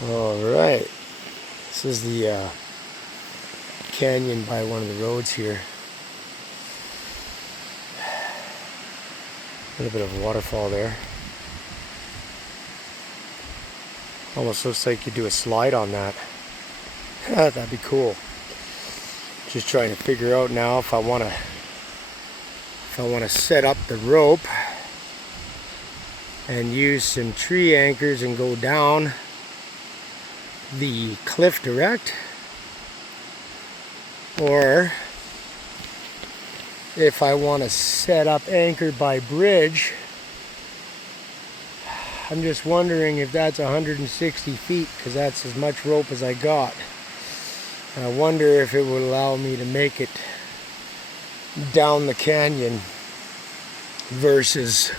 All right, this is the canyon by one of the roads here. A little bit of a waterfall there. Almost looks like you do a slide on that. That'd be cool. Just trying to figure out now if I want to set up the rope and use some tree anchors and go down the cliff direct, or if I want to set up anchor by bridge. I'm just wondering if that's 160 feet, because that's as much rope as I got. And I wonder if it would allow me to make it down the canyon versus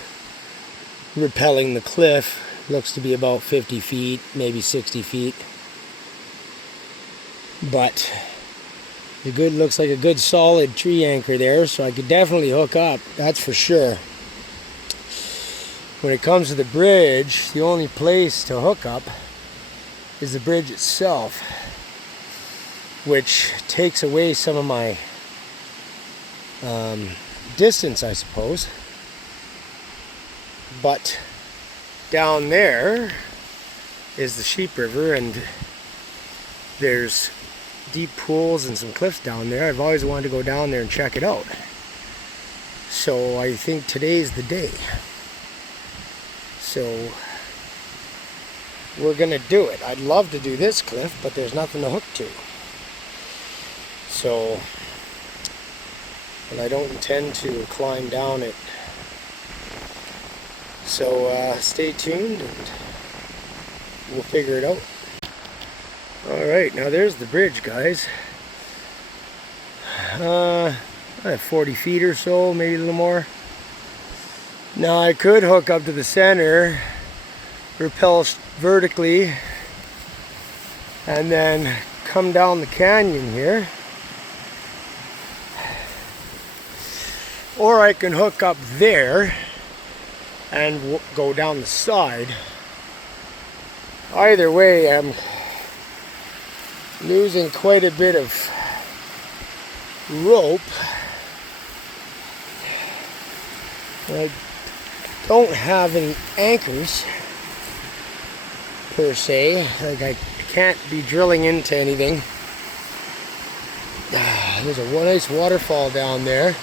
rappelling the cliff. Looks to be about 50 feet, maybe 60 feet. But it looks like a good solid tree anchor there, so I could definitely hook up, that's for sure. When it comes to the bridge, the only place to hook up is the bridge itself, which takes away some of my distance, I suppose. But down there is the Sheep River, and there's deep pools and some cliffs down there. I've always wanted to go down there and check it out. So I think today's the day. So we're gonna do it. I'd love to do this cliff, but there's nothing to hook to. So, and I don't intend to climb down it. So stay tuned and we'll figure it out. Alright, now there's the bridge, guys. 40 feet or so, maybe a little more. Now I could hook up to the center, rappel vertically, and then come down the canyon here. Or I can hook up there and go down the side. Either way, I'm losing quite a bit of rope. I don't have any anchors per se. Like, I can't be drilling into anything. There's a nice waterfall down there,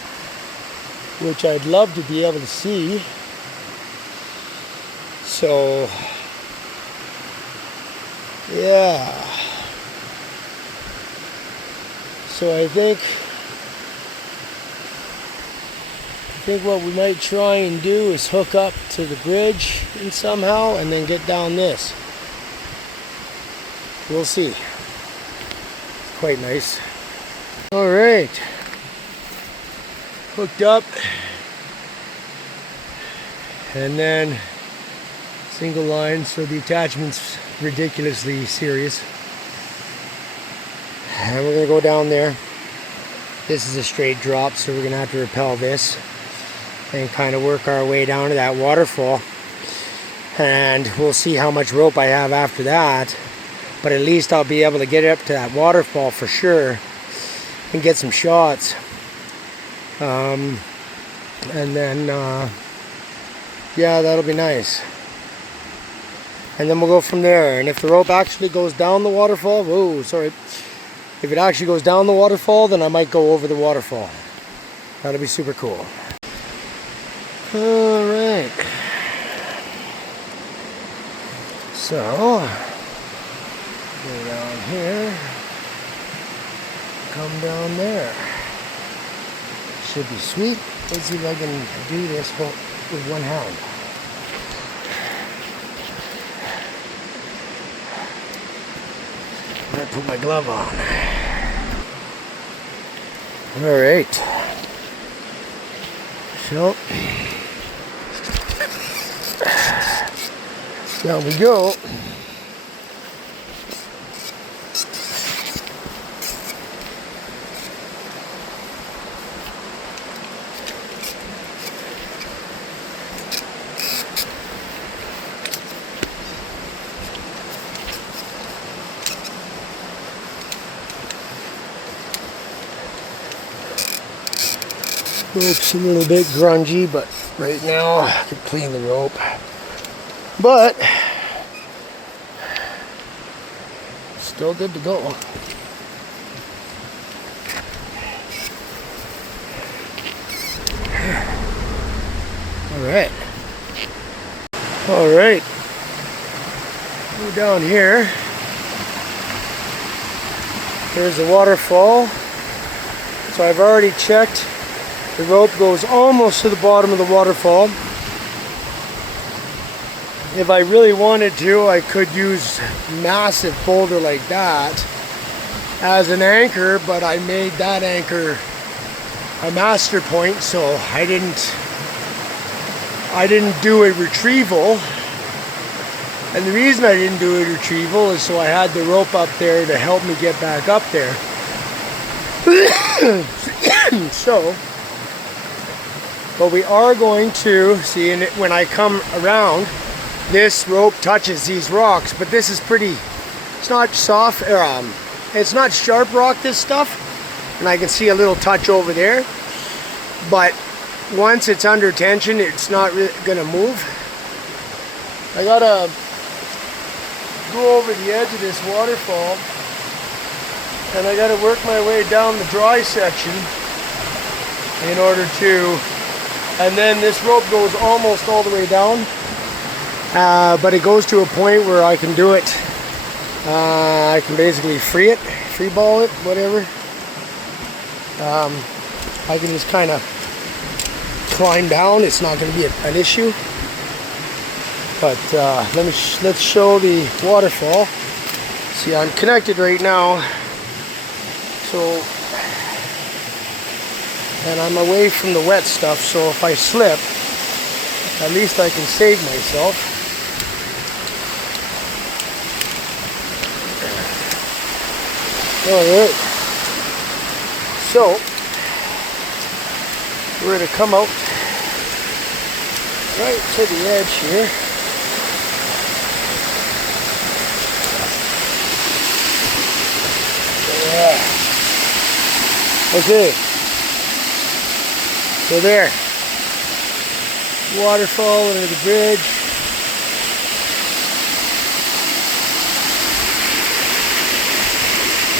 which I'd love to be able to see. So yeah, so I think what we might try and do is hook up to the bridge and somehow, and then get down this. We'll see. It's quite nice. All right, hooked up, and then single line, so the attachment's ridiculously serious. And we're gonna go down there. This is a straight drop, so we're gonna have to rappel this and kind of work our way down to that waterfall. And we'll see how much rope I have after that. But at least I'll be able to get up to that waterfall for sure and get some shots. And then, yeah, that'll be nice. And then we'll go from there. And if the rope actually goes down the waterfall, whoa, sorry. If it actually goes down the waterfall, then I might go over the waterfall. That'll be super cool. All right. So, go down here, come down there. Should be sweet. Let's see if I can do this with one hand. I'm gonna put my glove on. All right. So, down we go. Rope's a little bit grungy, but right now I can clean the rope. But still good to go. Alright. Alright. Go down here. There's the waterfall. So I've already checked. The rope goes almost to the bottom of the waterfall. If I really wanted to, I could use a massive boulder like that as an anchor, but I made that anchor a master point, so I didn't do a retrieval. And the reason I didn't do a retrieval is so I had the rope up there to help me get back up there. So, but we are going to see, and when I come around, this rope touches these rocks, but this is pretty, it's not soft, it's not sharp rock, this stuff, and I can see a little touch over there, but once it's under tension, it's not really gonna move. I gotta go over the edge of this waterfall, and I gotta work my way down the dry section in order to, and then this rope goes almost all the way down, but it goes to a point where I can do it, I can basically free ball it, whatever. I can just kind of climb down. It's not going to be an issue. But let's show the waterfall. See, I'm connected right now, so, and I'm away from the wet stuff, so if I slip, at least I can save myself. Alright, so we're going to come out right to the edge here. Yeah. Okay. So there. Waterfall under the bridge.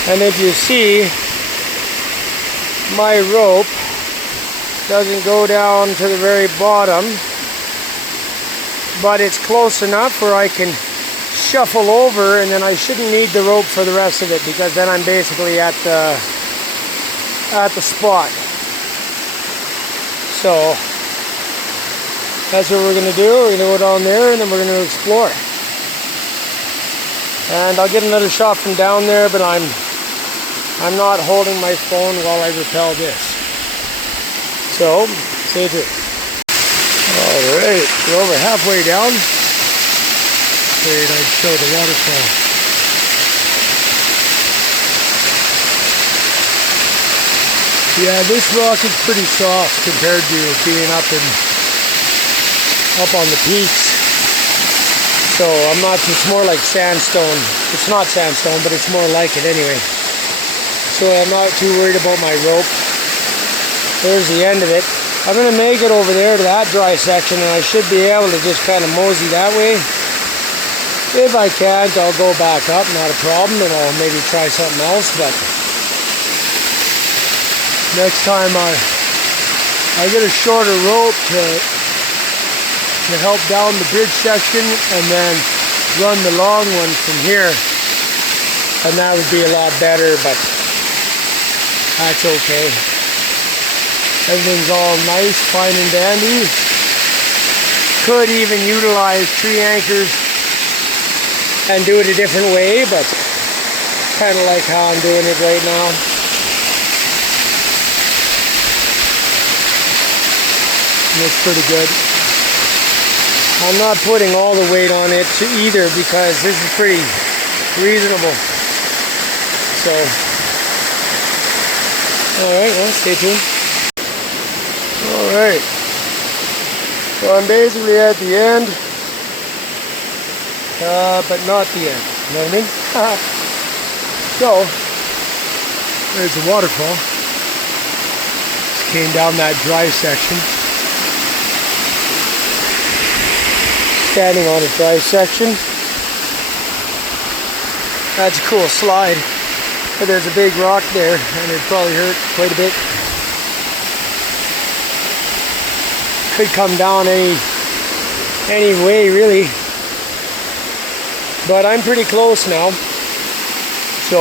And if you see, my rope doesn't go down to the very bottom, but it's close enough where I can shuffle over, and then I shouldn't need the rope for the rest of it, because then I'm basically at the spot. So that's what we're going to do. We're going to go down there, and then we're going to explore. And I'll get another shot from down there, but I'm not holding my phone while I rappel this. So, stay tuned. Alright, we're over halfway down. Figured I'd show the waterfall. Yeah, this rock is pretty soft compared to being up on the peaks. So it's more like sandstone. It's not sandstone, but it's more like it anyway. So I'm not too worried about my rope. There's the end of it. I'm going to make it over there to that dry section, and I should be able to just kind of mosey that way. If I can't, I'll go back up, not a problem, and I'll maybe try something else, but next time I get a shorter rope to help down the bridge section, and then run the long one from here, and that would be a lot better, but that's okay. Everything's all nice, fine and dandy. Could even utilize tree anchors and do it a different way, but kind of like how I'm doing it right now. Looks pretty good. I'm not putting all the weight on it either, because this is pretty reasonable. So, alright, well, stay tuned. Alright, so I'm basically at the end, but not the end, you know what I mean? So, there's the waterfall. Came down that dry section. Standing on a dry section. That's a cool slide. But there's a big rock there, and it probably hurt quite a bit. Could come down any way, really. But I'm pretty close now. So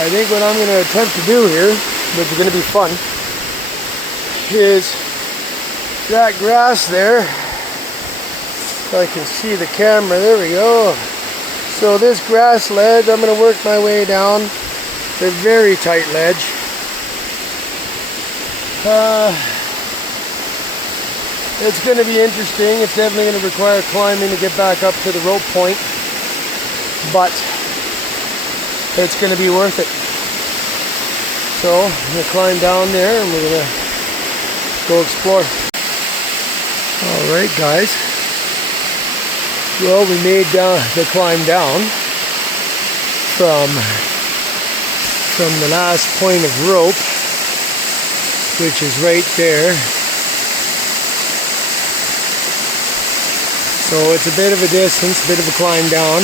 I think what I'm going to attempt to do here, which is going to be fun, is that grass there. If I can see the camera, there we go. So this grass ledge, I'm going to work my way down. It's a very tight ledge. It's going to be interesting. It's definitely going to require climbing to get back up to the rope point, but it's going to be worth it. So I'm going to climb down there and we're going to go explore. Alright guys, well, we made the climb down from the last point of rope, which is right there. So it's a bit of a distance, a bit of a climb down.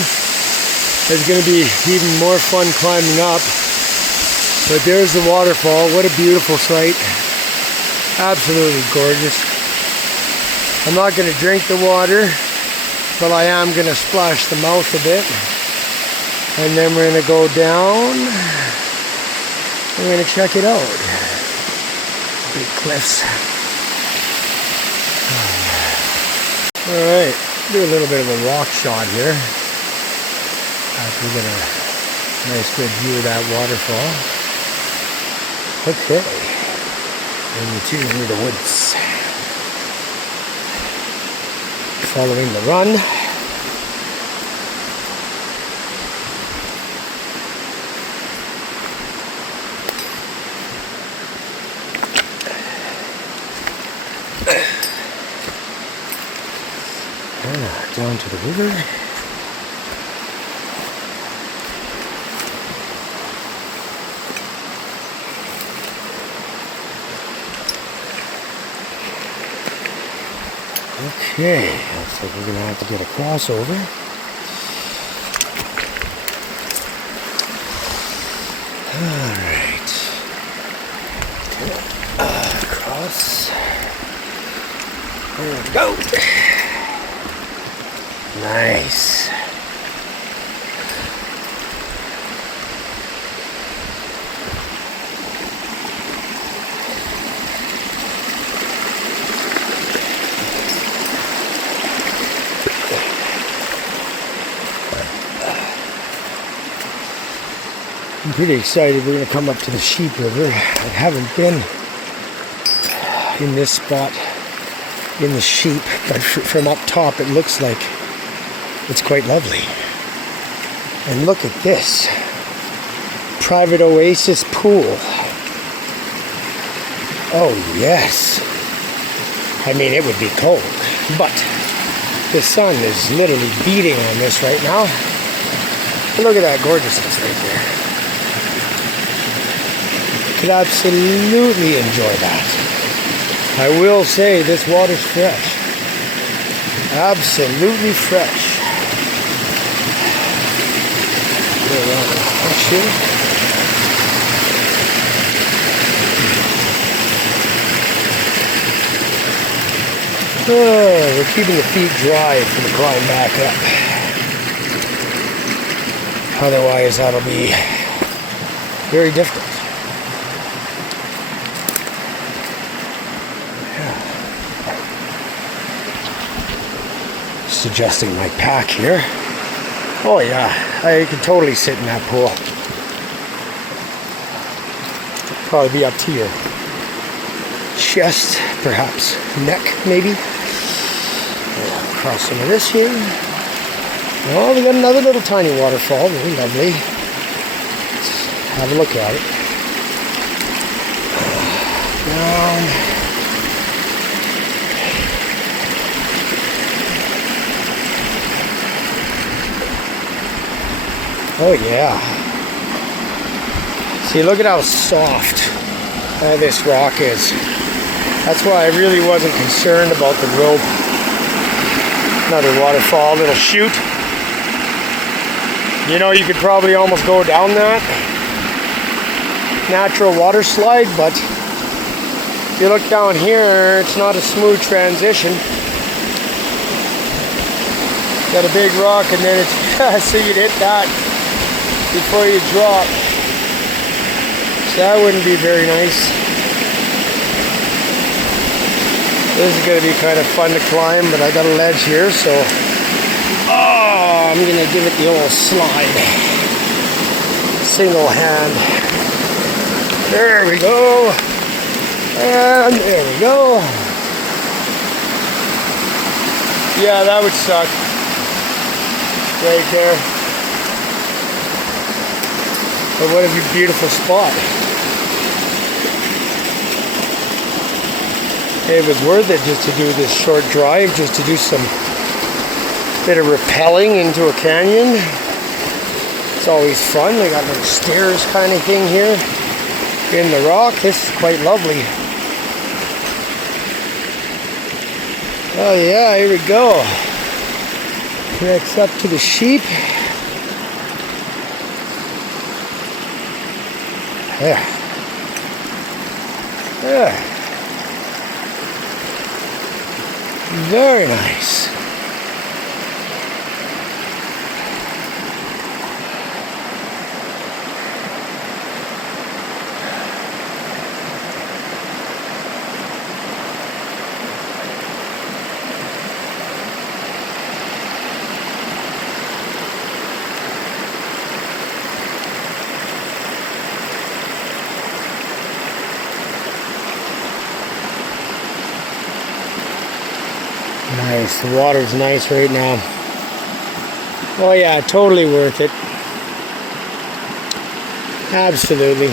It's going to be even more fun climbing up. But there's the waterfall. What a beautiful sight. Absolutely gorgeous. I'm not going to drink the water, but I am going to splash the mouth a bit. And then we're going to go down. We're going to check it out. Big cliffs. Alright. Do a little bit of a rock shot here after we get a nice good view of that waterfall. Okay, and you choose me the woods. Following the run. Down to the river. Okay, looks like we're going to have to get a crossover. Alright. Cross. There we go. Nice. I'm pretty excited. We're going to come up to the Sheep River. I haven't been in this spot in the Sheep, but from up top it looks like it's quite lovely. And look at this. Private oasis pool. Oh yes. I mean, it would be cold, but the sun is literally beating on this right now. Look at that gorgeousness right there. Could absolutely enjoy that. I will say this water's fresh. Absolutely fresh. Go around the bush here. Oh, we're keeping the feet dry for the climb back up. Otherwise, that'll be very difficult. Adjusting my pack here. Oh yeah, I could totally sit in that pool. Probably be up to your chest, perhaps neck, maybe. Cross some of this here. Oh, we got another little tiny waterfall. Very lovely. Let's have a look at it. Down. Oh yeah. See, look at how soft this rock is. That's why I really wasn't concerned about the rope. Another waterfall, little chute. You know, you could probably almost go down that natural water slide, but if you look down here, it's not a smooth transition. Got a big rock, and then it's so you'd hit that before you drop. So that wouldn't be very nice. This is going to be kind of fun to climb, but I got a ledge here, so I'm going to give it the old slide. Single hand. There we go. And there we go. Yeah, that would suck. Right there. But what a beautiful spot. It was worth it just to do this short drive, just to do some bit of rappelling into a canyon. It's always fun. They got little stairs kind of thing here in the rock. This is quite lovely. Oh yeah, here we go. Next up to the sheep. Yeah. Yeah. Very nice. Nice. The water's nice right now. Oh yeah, totally worth it. Absolutely.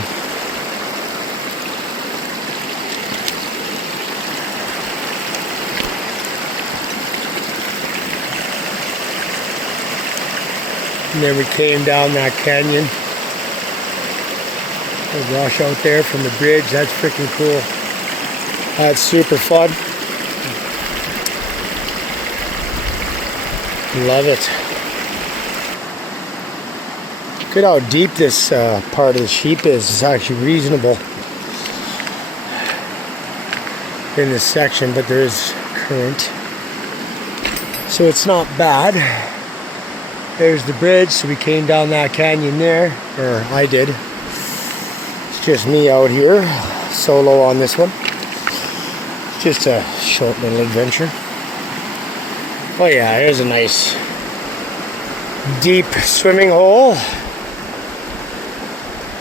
And then we came down that canyon. The rush out there from the bridge. That's freaking cool. That's super fun. Love it. Look at how deep this part of the sheep is. It's actually reasonable in this section, but there is current. So it's not bad. There's the bridge, so we came down that canyon there, or I did. It's just me out here, solo on this one. Just a short little adventure. Oh yeah, here's a nice deep swimming hole.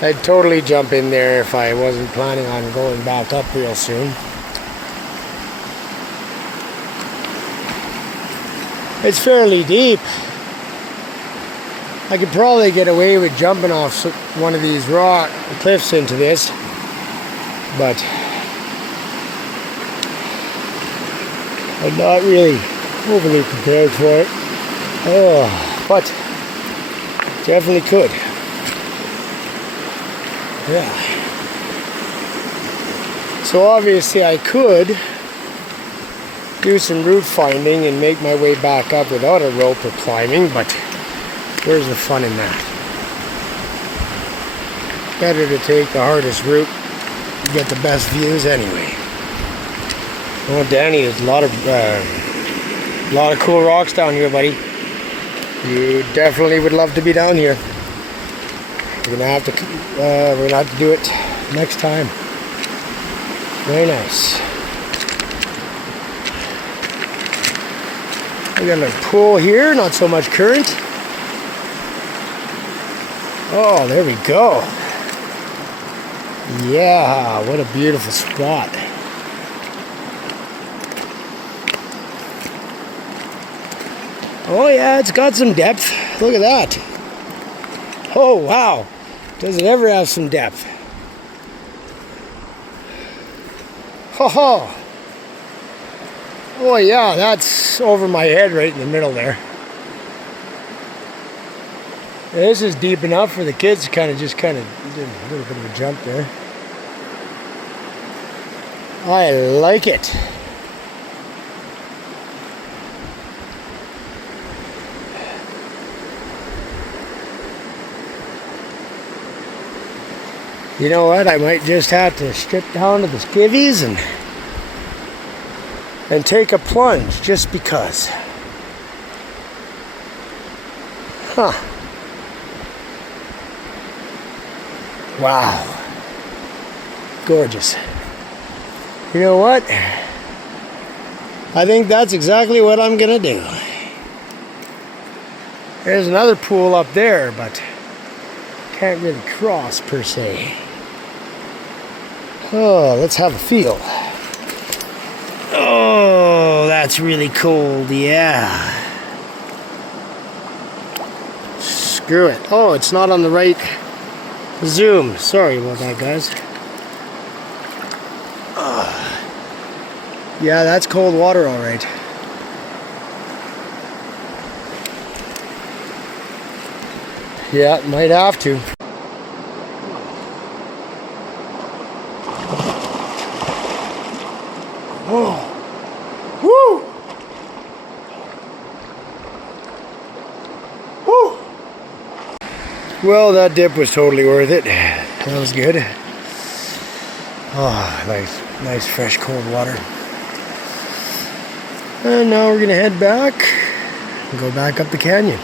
I'd totally jump in there if I wasn't planning on going back up real soon. It's fairly deep. I could probably get away with jumping off one of these rock cliffs into this, but I'm not really overly prepared for it. Oh, but definitely could. Yeah. So obviously I could do some route finding and make my way back up without a rope or climbing, but where's the fun in that? Better to take the hardest route and get the best views anyway. Oh, Danny, there's a lot of cool rocks down here, buddy. You definitely would love to be down here. We're gonna have to do it next time. Very nice. We got a little pool here, not so much current. Oh, there we go. Yeah, what a beautiful spot. Oh yeah, it's got some depth. Look at that. Oh wow. Does it ever have some depth? Ho ho. Oh yeah, that's over my head right in the middle there. This is deep enough for the kids to kind of do a little bit of a jump there. I like it. You know what? I might just have to strip down to the skivvies and take a plunge just because. Huh. Wow. Gorgeous. You know what? I think that's exactly what I'm gonna do. There's another pool up there, but can't really cross per se. Oh, let's have a feel. Oh, that's really cold, yeah. Screw it. Oh, it's not on the right zoom. Sorry about that, guys. Yeah, that's cold water, all right. Yeah, might have to. Oh, woo! Woo! Well, that dip was totally worth it. That was good. Oh, nice fresh cold water. And now we're gonna head back and go back up the canyon.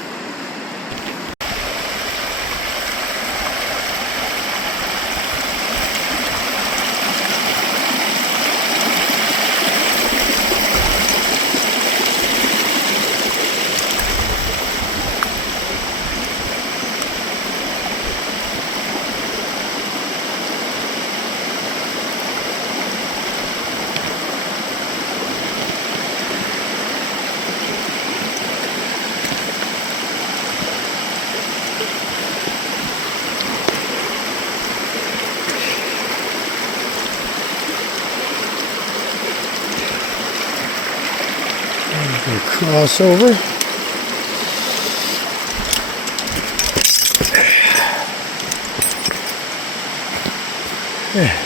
Cross over. Yeah.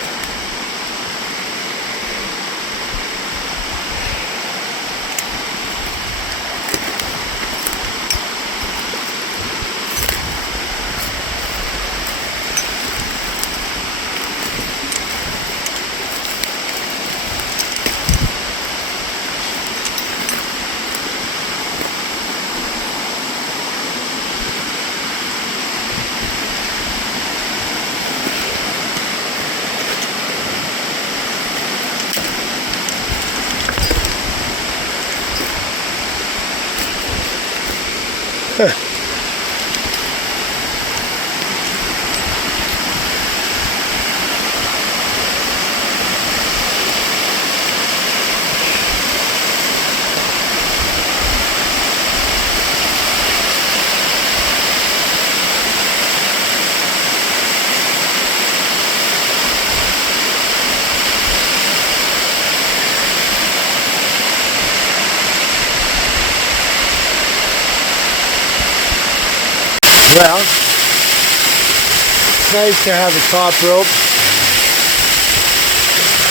Well, it's nice to have a top rope,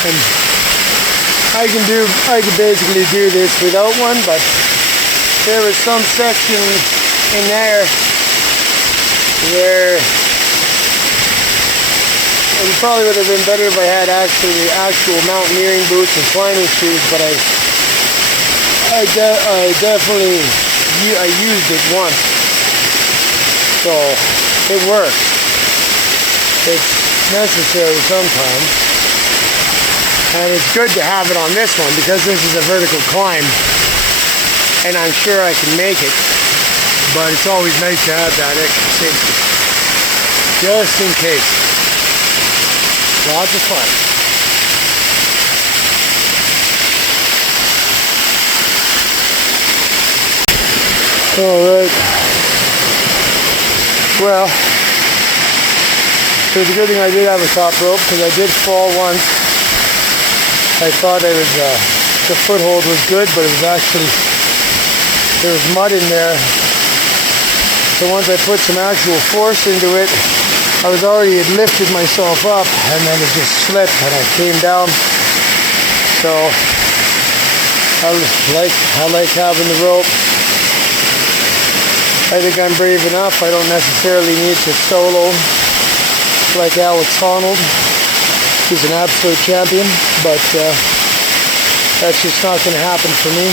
and I can basically do this without one, but there was some section in there where it probably would have been better if I had actual mountaineering boots and climbing shoes, but I definitely used it once. So it works. It's necessary sometimes. And it's good to have it on this one because this is a vertical climb and I'm sure I can make it. But it's always nice to have that extra safety. Just in case. Lots of fun. Alright. Well, it was a good thing I did have a top rope because I did fall once. I thought the foothold was good, but it was actually, there was mud in there. So once I put some actual force into it, I was already had lifted myself up and then it just slipped and I came down So I like having the rope. I think I'm brave enough. I don't necessarily need to solo like Alex Honnold. He's an absolute champion, but that's just not going to happen for me.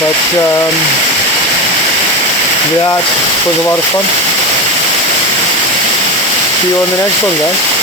But that was a lot of fun. See you on the next one, guys.